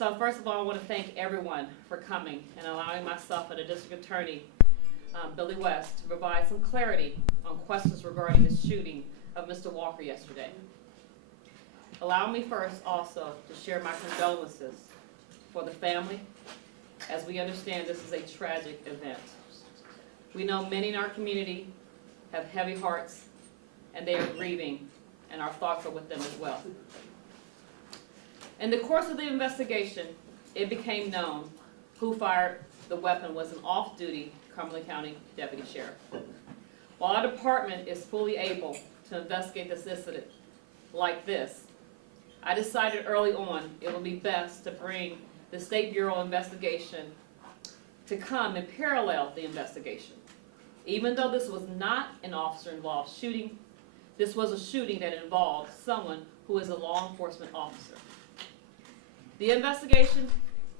So first of all, I want to thank everyone for coming and allowing myself and the District Attorney, Billy West, to provide some clarity on questions regarding the shooting of Mr. Walker yesterday. Allow me first also to share my condolences for the family, as we understand this is a tragic event. We know many in our community have heavy hearts and they are grieving, and our thoughts are with them as well. In the course of the investigation, it became known who fired the weapon was an off-duty Cumberland County Deputy Sheriff. While our department is fully able to investigate this incident like this, I decided early on it would be best to bring the State Bureau of Investigation to come and parallel the investigation. Even though this was not an officer-involved shooting, this was a shooting that involved someone who is a law enforcement officer. The investigation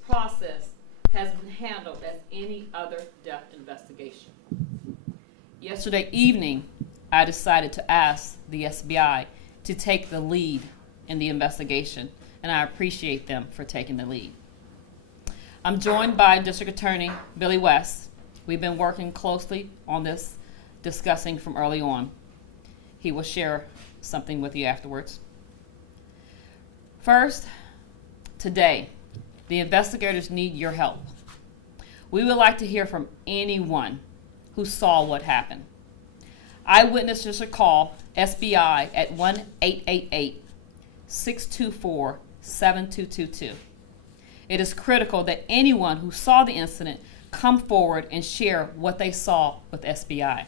process has been handled as any other death investigation. Yesterday evening, I decided to ask the SBI to take the lead in the investigation, and I appreciate them for taking the lead. I'm joined by District Attorney Billy West. We've been working closely on this, discussing from early on. He will share something with you afterwards. First, today, the investigators need your help. We would like to hear from anyone who saw what happened. Eyewitnesses should call SBI at 1-888-624-7222. It is critical that anyone who saw the incident come forward and share what they saw with SBI.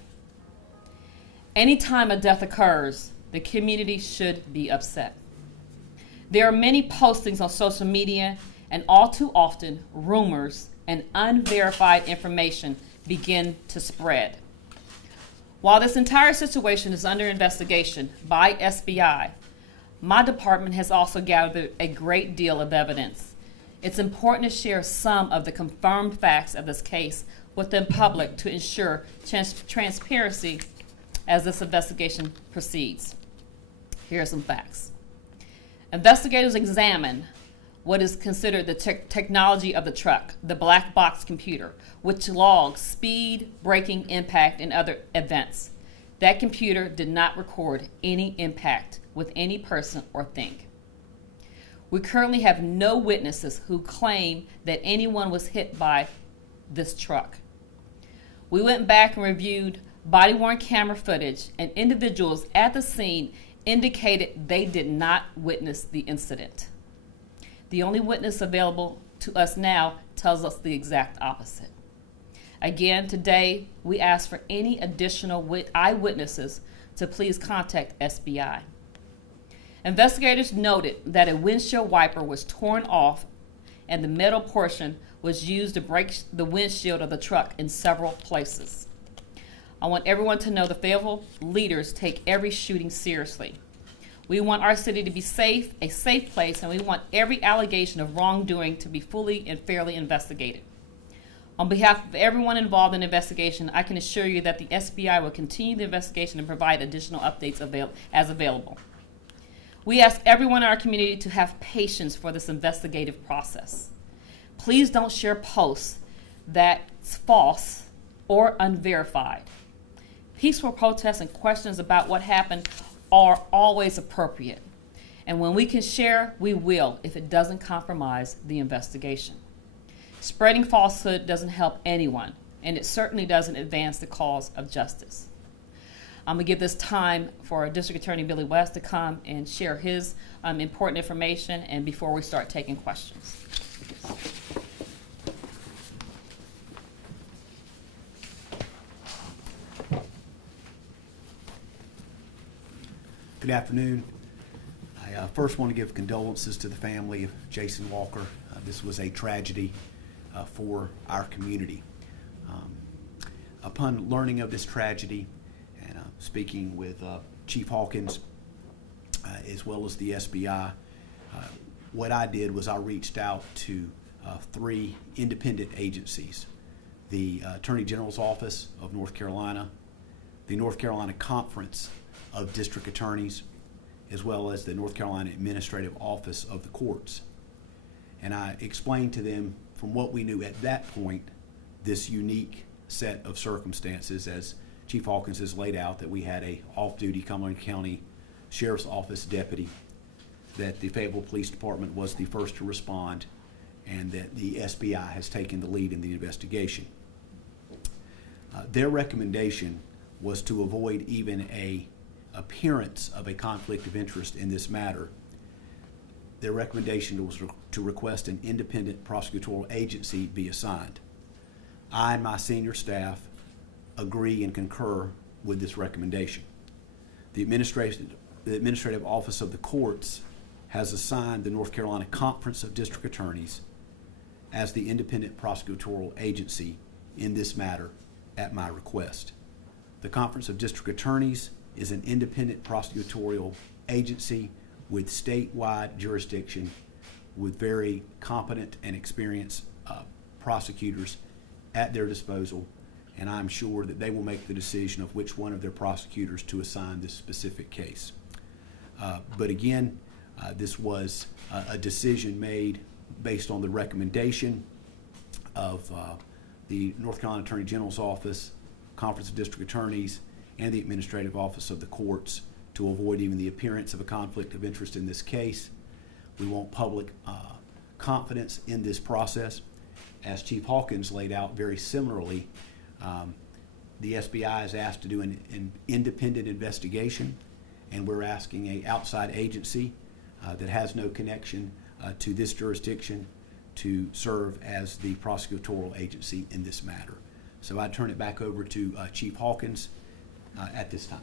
Anytime a death occurs, the community should be upset. There are many postings on social media, and all too often, rumors and unverified information begin to spread. While this entire situation is under investigation by SBI, my department has also gathered a great deal of evidence. It's important to share some of the confirmed facts of this case with the public to ensure transparency as this investigation proceeds. Here are some facts. Investigators examine what is considered the technology of the truck, the black box computer, which logs speed, braking, impact, and other events. That computer did not record any impact with any person or thing. We currently have no witnesses who claim that anyone was hit by this truck. We went back and reviewed body-worn camera footage, and individuals at the scene indicated they did not witness the incident. The only witness available to us now tells us the exact opposite. Again, today, we ask for any additional eyewitnesses to please contact SBI. Investigators noted that a windshield wiper was torn off and the metal portion was used to break the windshield of the truck in several places. I want everyone to know the Fayetteville leaders take every shooting seriously. We want our city to be safe, a safe place, and we want every allegation of wrongdoing to be fully and fairly investigated. On behalf of everyone involved in the investigation, I can assure you that the SBI will continue the investigation and provide additional updates as available. We ask everyone in our community to have patience for this investigative process. Please don't share posts that's false or unverified. Peaceful protests and questions about what happened are always appropriate. And when we can share, we will, if it doesn't compromise the investigation. Spreading falsehood doesn't help anyone, and it certainly doesn't advance the cause of justice. I'm going to give this time for District Attorney Billy West to come and share his important information, and before we start taking questions. Good afternoon. I first want to give condolences to the family of Jason Walker. This was a tragedy for our community. Upon learning of this tragedy and speaking with Chief Hawkins as well as the SBI, what I did was I reached out to 3 independent agencies: the Attorney General's Office of North Carolina, the North Carolina Conference of District Attorneys, as well as the North Carolina Administrative Office of the Courts. And I explained to them from what we knew at that point, this unique set of circumstances, as Chief Hawkins has laid out, that we had a off-duty Cumberland County Sheriff's Office deputy, that the Fayetteville Police Department was the first to respond, and that the SBI has taken the lead in the investigation. Their recommendation was to avoid even a appearance of a conflict of interest in this matter. Their recommendation was to request an independent prosecutorial agency be assigned. I and my senior staff agree and concur with this recommendation. The Administrative Office of the Courts has assigned the North Carolina Conference of District Attorneys as the independent prosecutorial agency in this matter at my request. The Conference of District Attorneys is an independent prosecutorial agency with statewide jurisdiction, with very competent and experienced prosecutors at their disposal, and I'm sure that they will make the decision of which one of their prosecutors to assign this specific case. But again, this was a decision made based on the recommendation of the North Carolina Attorney General's Office, Conference of District Attorneys, and the Administrative Office of the Courts to avoid even the appearance of a conflict of interest in this case. We want public confidence in this process. As Chief Hawkins laid out very similarly, the SBI is asked to do an independent investigation, and we're asking an outside agency that has no connection to this jurisdiction to serve as the prosecutorial agency in this matter. So I turn it back over to Chief Hawkins at this time.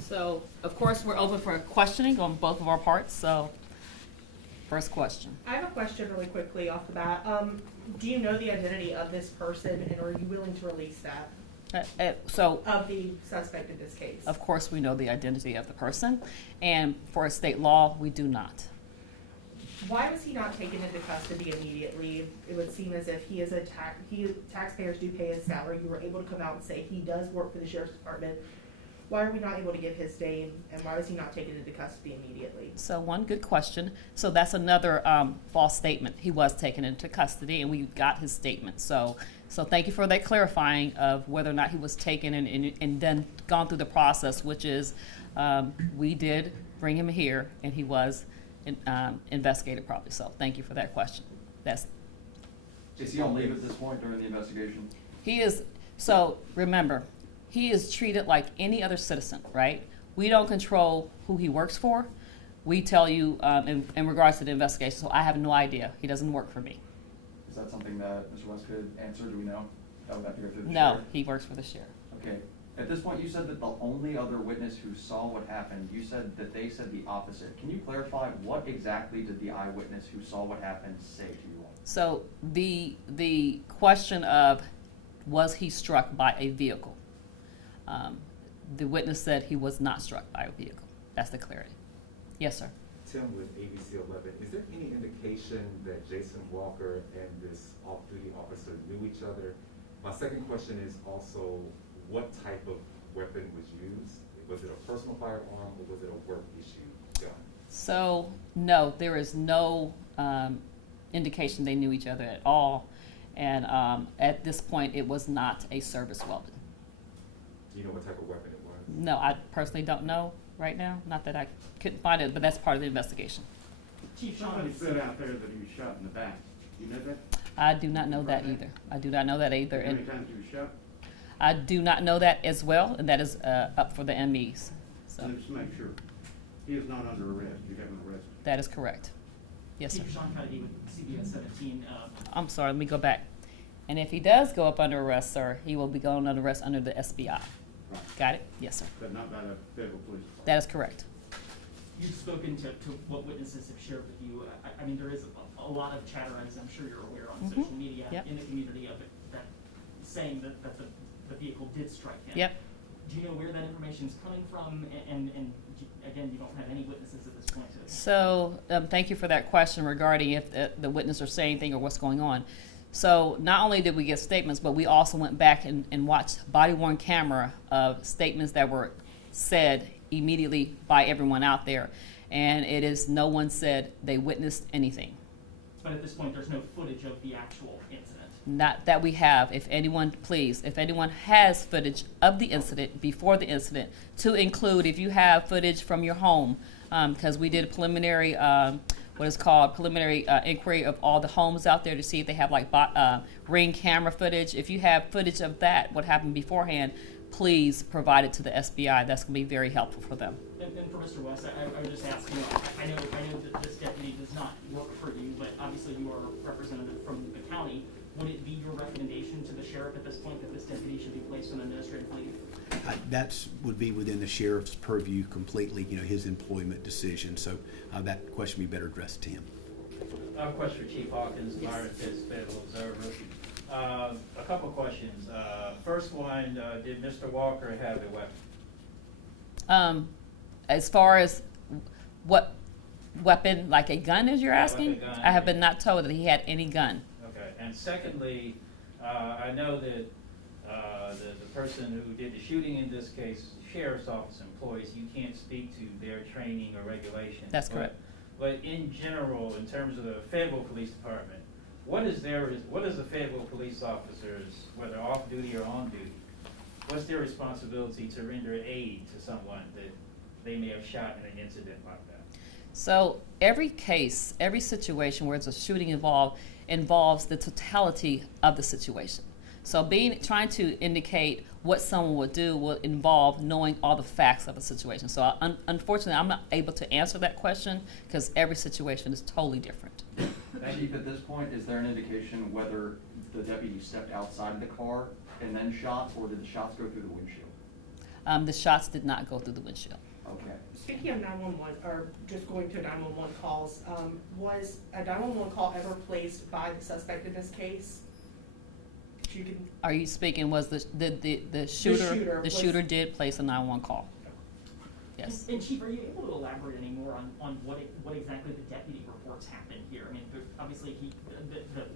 So, of course, we're open for questioning on both of our parts. So, first question. I have a question really quickly off the bat. Do you know the identity of this person, and are you willing to release that? So, Of the suspect in this case? of course, we know the identity of the person, and for a state law, we do not. Why was he not taken into custody immediately? It would seem as if he is taxpayers do pay his salary. You were able to come out and say he does work for the Sheriff's Department. Why are we not able to get his name, and why was he not taken into custody immediately? So, one good question. So that's another false statement. He was taken into custody, and we got his statement. So thank you for that clarifying of whether or not he was taken and then gone through the process, which is we did bring him here, and he was investigated properly. So thank you for that question. Is he on leave at this point during the investigation? He is. So remember, he is treated like any other citizen, right? We don't control who he works for. We tell you in regards to the investigation. So I have no idea. He doesn't work for me. Is that something that Mr. West could answer? Do we know? That would have to go through the No, sheriff? he works for the sheriff. Okay. At this point, you said that the only other witness who saw what happened, you said that they said the opposite. Can you clarify what exactly did the eyewitness who saw what happened say to you all? So the question of was he struck by a vehicle? The witness said he was not struck by a vehicle. That's the clarity. Yes, sir. Tim with ABC 11. Is there any indication that Jason Walker and this off-duty officer knew each other? My second question is also, what type of weapon was used? Was it a personal firearm or was it a work issue gun? So no, there is no indication they knew each other at all, and at this point, it was not a service weapon. Do you know what type of weapon it was? No, I personally don't know right now. Not that I couldn't find it, but that's part of the investigation. Chief Somebody said out there that he was shot in the back. You know that? I do not know that either. I do not know that either. How many times he was shot? I do not know that as well, and that is up for the MEs. So Let's make sure. He is not under arrest. You haven't arrested. that is correct. Yes, sir. Chief Sean Kennedy with CBS 17. I'm sorry, let me go back. And if he does go up under arrest, sir, he will be going under arrest under the SBI. Right. Got it? Yes, sir. But not by the federal police. That is correct. You've spoken to what witnesses have shared with you. I mean, there is a lot of chatter, as I'm sure you're aware, on social media Yep. in the community of it, that saying that the vehicle did strike him. Yep. Do you know where that information is coming from? And again, you don't have any witnesses at this point. So thank you for that question regarding if the witness are saying anything or what's going on. So not only did we get statements, but we also went back and watched body-worn camera of statements that were said immediately by everyone out there. And it is no one said they witnessed anything. But at this point, there's no footage of the actual incident. Not that we have. If anyone, please, if anyone has footage of the incident, before the incident, to include, if you have footage from your home, because we did a preliminary, what is called preliminary inquiry of all the homes out there to see if they have like Ring camera footage. If you have footage of that, what happened beforehand, please provide it to the SBI. That's going to be very helpful for them. And for Mr. West, I would just ask, I know that this deputy does not work for you, but obviously you are a representative from the county. Would it be your recommendation to the sheriff at this point that this deputy should be placed on administrative leave? That would be within the sheriff's purview completely, his employment decision. So that question would be better addressed to him. I have a question for Chief Hawkins, Myron Pitts, Fayetteville Observer. A couple questions. First one, did Mr. Walker have a weapon? As far as what weapon, like a gun, as you're Yeah, like asking, a gun, I have yeah. been not told that he had any gun. Okay. And secondly, I know that the person who did the shooting in this case, sheriff's office employees, you can't speak to their training or regulations. That's correct. But in general, in terms of the Fayetteville Police Department, what is the Fayetteville police officers, whether off duty or on duty, what's their responsibility to render aid to someone that they may have shot in an incident like that? So every case, every situation where there's a shooting involves the totality of the situation. So trying to indicate what someone would do will involve knowing all the facts of a situation. So unfortunately, I'm not able to answer that question because every situation is totally different. Chief, at this point, is there an indication whether the deputy stepped outside of the car and then shot, or did the shots go through the windshield? The shots did not go through the windshield. Okay. Speaking of 911, or just going to 911 calls, was a 911 call ever placed by the suspect in this case? You can, Are you speaking, was the shooter did place a 911 call? Yes. And Chief, are you able to elaborate any more on what exactly the deputy reports happened here? I mean, obviously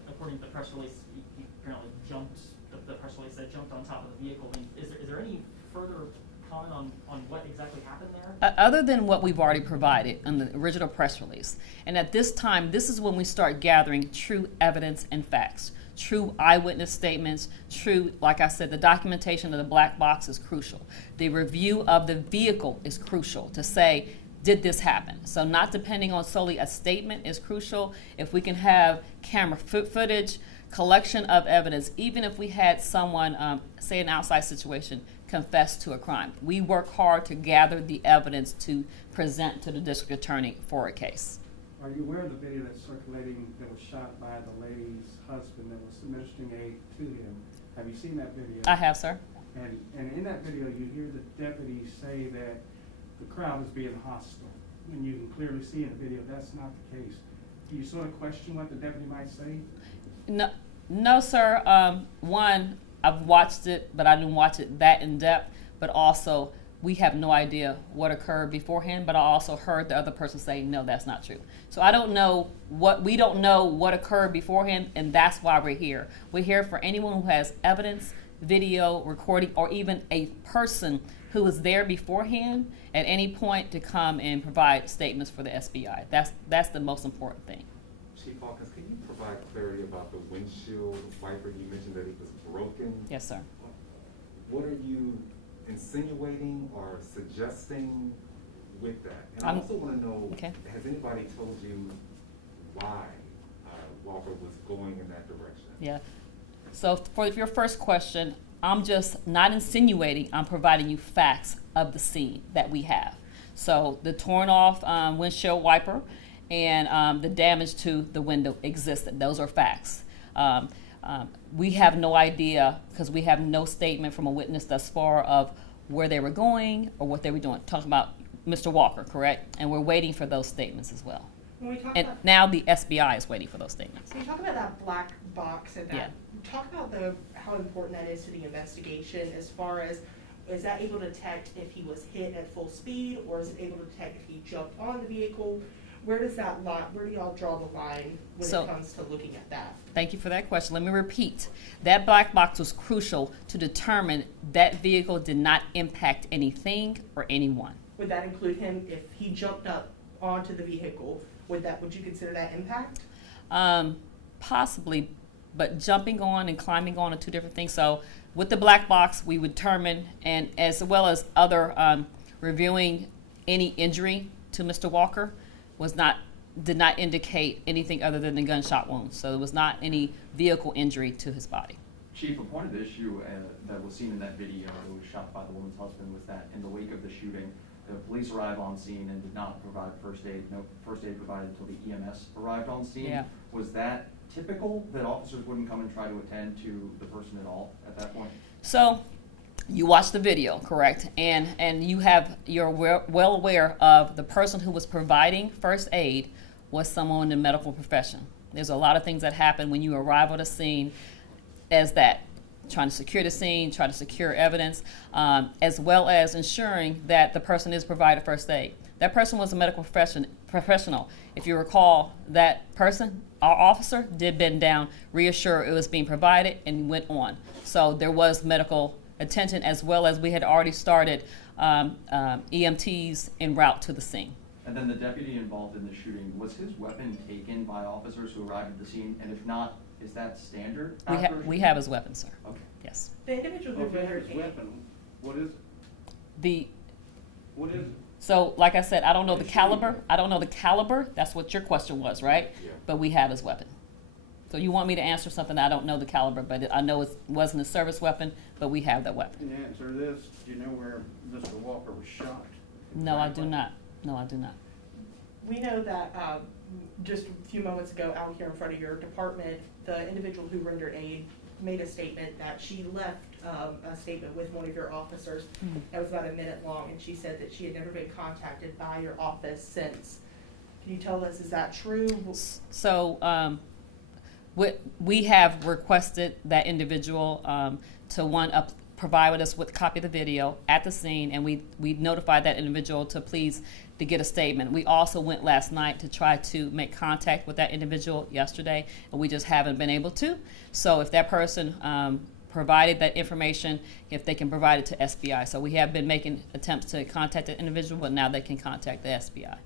according to the press release, he apparently jumped, the press release said jumped on top of the vehicle. I mean, is there any further comment on what exactly happened there? Other than what we've already provided in the original press release. And at this time, this is when we start gathering true evidence and facts. True eyewitness statements, like I said, the documentation of the black box is crucial. The review of the vehicle is crucial to say, did this happen? So not depending on solely a statement is crucial. If we can have camera footage, collection of evidence, even if we had someone, say an outside situation, confess to a crime. We work hard to gather the evidence to present to the district attorney for a case. Are you aware of the video that's circulating that was shot by the lady's husband that was administering aid to him? Have you seen that video? I have, sir. And in that video, you hear the deputy say that the crowd is being hostile. And you can clearly see in the video that's not the case. Do you sort of question what the deputy might say? No, sir. One, I've watched it, but I didn't watch it that in depth. But also, we have no idea what occurred beforehand. But I also heard the other person say, no, that's not true. So we don't know what occurred beforehand, and that's why we're here. We're here for anyone who has evidence, video, recording, or even a person who was there beforehand at any point to come and provide statements for the SBI. That's the most important thing. Chief Hawkins, can you provide clarity about the windshield wiper? You mentioned that it was broken. Yes, sir. What are you insinuating or suggesting with that? And I also want to know, okay, has anybody told you why Walker was going in that direction? Yeah. So for your first question, I'm just not insinuating, I'm providing you facts of the scene that we have. So the torn off windshield wiper and the damage to the window existed. Those are facts. We have no idea because we have no statement from a witness thus far of where they were going or what they were doing. Talking about Mr. Walker, correct? And we're waiting for those statements as well. when we talk And about, now the SBI is waiting for those statements. when you talk about that black box and that, Yeah. talk about how important that is to the investigation as far as, is that able to detect if he was hit at full speed, or is it able to detect if he jumped on the vehicle? Where does that line, where do y'all draw the line when So- it comes to looking at that? Thank you for that question. Let me repeat. That black box was crucial to determine that vehicle did not impact anything or anyone. Would that include him if he jumped up onto the vehicle? Would you consider that impact? Possibly, but jumping on and climbing on are two different things. So with the black box, we would determine, and as well as other reviewing any injury to Mr. Walker did not indicate anything other than the gunshot wounds. So there was not any vehicle injury to his body. Chief, a point of issue that was seen in that video that was shot by the woman's husband was that in the wake of the shooting, the police arrived on scene and did not provide first aid. No first aid provided until the EMS arrived on scene. Yeah. Was that typical that officers wouldn't come and try to attend to the person at all at that point? So you watched the video, correct? And you're well aware of the person who was providing first aid was someone in the medical profession. There's a lot of things that happen when you arrive at a scene, as that trying to secure the scene, trying to secure evidence, as well as ensuring that the person is provided first aid. That person was a medical professional. If you recall, that person, our officer, did bend down, reassure it was being provided, and went on. So there was medical attention, as well as we had already started EMTs en route to the scene. And then the deputy involved in the shooting, was his weapon taken by officers who arrived at the scene? And if not, is that standard? We have his weapon, sir. Okay. Yes. The individual who If you have rendered his aid, weapon, what is it? What is it? So, like I said, I don't know the caliber. I don't know the caliber. That's what your question was, right? Yeah. But we have his weapon. So you want me to answer something I don't know the caliber, but I know it wasn't a service weapon, but we have that weapon. Can you answer this? Do you know where Mr. Walker was shot? No, I do not. No, I do not. we know that just a few moments ago out here in front of your department, the individual who rendered aid made a statement that she left a statement with one of your officers that was about a minute long, and she said that she had never been contacted by your office since. Can you tell us, is that true? So we have requested that individual to provide us with a copy of the video at the scene, and we notified that individual to get a statement. We also went last night to try to make contact with that individual yesterday, and we just haven't been able to. So if that person provided that information, if they can provide it to SBI. So we have been making attempts to contact the individual, but now they can contact the SBI.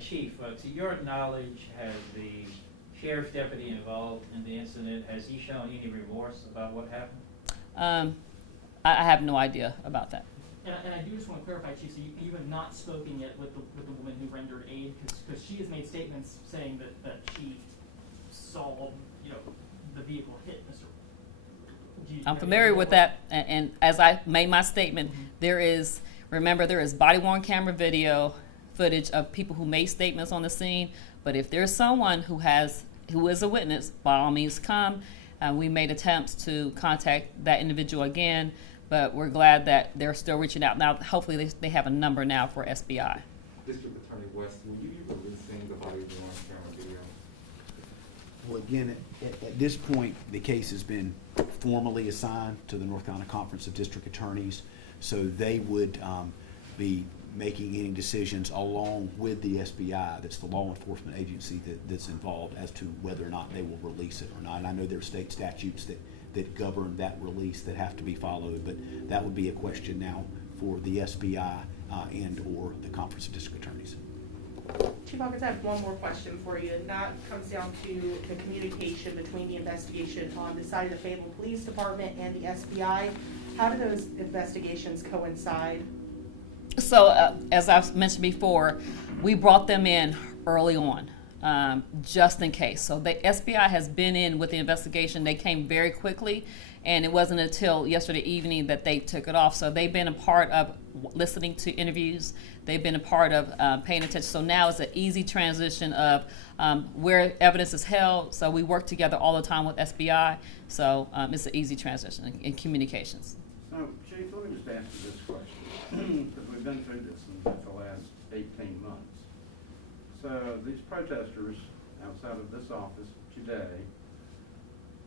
Chief, to your knowledge, has the sheriff's deputy involved in the incident, has he shown any remorse about what happened? I have no idea about that. And I do just want to clarify, Chief, so you have not spoken yet with the woman who rendered aid, because she has made statements saying that she saw, the vehicle hit Mr. I'm familiar with that, and as I made my statement, there is body-worn camera video footage of people who made statements on the scene, but if there's someone who is a witness, by all means come. We made attempts to contact that individual again, but we're glad that they're still reaching out. Now, hopefully they have a number now for SBI. District Attorney West, will you be releasing the body-worn camera video? Well, again, at this point, the case has been formally assigned to the North Carolina Conference of District Attorneys, so they would be making any decisions along with the SBI, that's the law enforcement agency that's involved, as to whether or not they will release it or not. And I know there are state statutes that govern that release that have to be followed, but that would be a question now for the SBI and or the Conference of District Attorneys. Chief Hawkins, I have one more question for you, and that comes down to the communication between the investigation on the side of the Fayetteville Police Department and the SBI. How do those investigations coincide? So, as I've mentioned before, we brought them in early on, just in case. So the SBI has been in with the investigation. They came very quickly, and it wasn't until yesterday evening that they took it off. So they've been a part of listening to interviews. They've been a part of paying attention. So now it's an easy transition of where evidence is held. So we work together all the time with SBI. So it's an easy transition in communications. So, Chief, let me just ask you this question, because we've been through this in the last 18 months. So these protesters outside of this office today,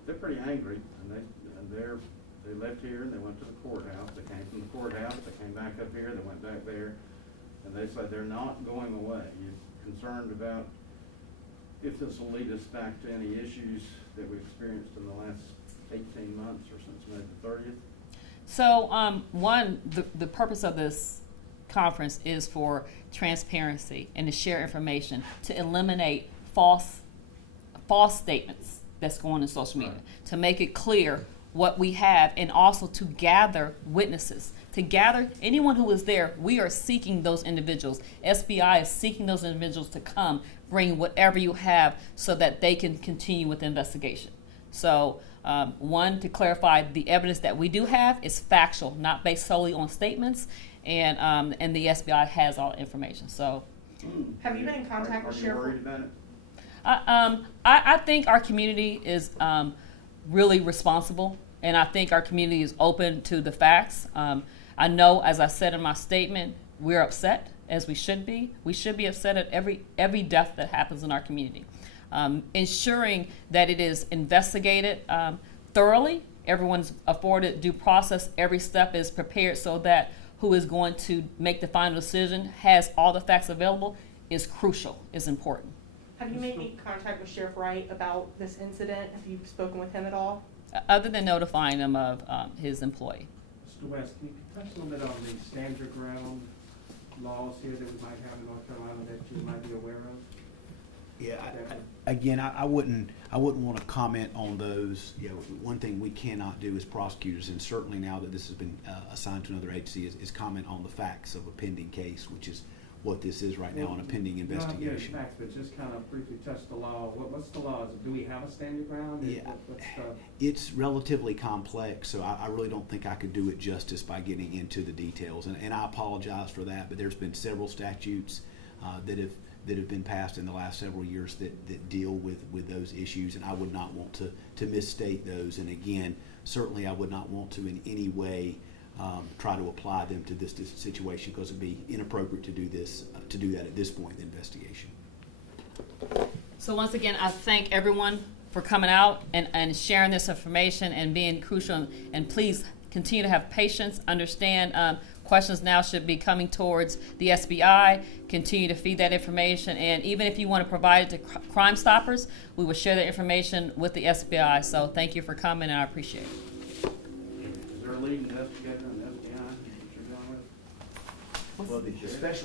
they're pretty angry, and they left here and they went to the courthouse. They came from the courthouse, they came back up here, they went back there, and they said they're not going away. You're concerned about if this will lead us back to any issues that we experienced in the last 18 months or since May the 30th? So, the purpose of this conference is for transparency and to share information, to eliminate false false statements that's going on social media, to make it clear what we have, and also to gather witnesses. To gather anyone who was there, we are seeking those individuals. SBI is seeking those individuals to come, bring whatever you have so that they can continue with the investigation. So, one, to clarify, the evidence that we do have is factual, not based solely on statements, and the SBI has all the information. So, Have you been in contact with Are you worried Sheriff? about it? I think our community is really responsible, and I think our community is open to the facts. I know, as I said in my statement, we're upset, as we should be. We should be upset at every death that happens in our community. Ensuring that it is investigated thoroughly, everyone's afforded due process, every step is prepared so that who is going to make the final decision has all the facts available is crucial, is important. Have you made any contact with Sheriff Wright about this incident? Have you spoken with him at all? Other than notifying him of his employee. Mr. West, can you touch a little bit on the stand your ground laws here that we might have in North Carolina that you might be aware of? Yeah, again, I wouldn't want to comment on those. You know, one thing we cannot do as prosecutors, and certainly now that this has been assigned to another agency, is comment on the facts of a pending case, which is what this is right now, on a pending investigation. You don't have to get facts, but just kind of briefly touch the law. What's the law? Do we have a stand your ground? Yeah. What's It's relatively complex, so I really don't think I could do it justice by getting into the details, and I apologize for that, but there's been several statutes that have been passed in the last several years that deal with those issues, and I would not want to misstate those. And again, certainly I would not want to in any way try to apply them to this situation, because it'd be inappropriate to do that at this point in the investigation. So once again, I thank everyone for coming out and sharing this information and being crucial. And please continue to have patience, understand questions now should be coming towards the SBI. Continue to feed that information. And even if you want to provide it to Crime Stoppers, we will share that information with the SBI. So thank you for coming, and I appreciate it. Is there a lead investigator in the FBI that you're dealing with? Well, the special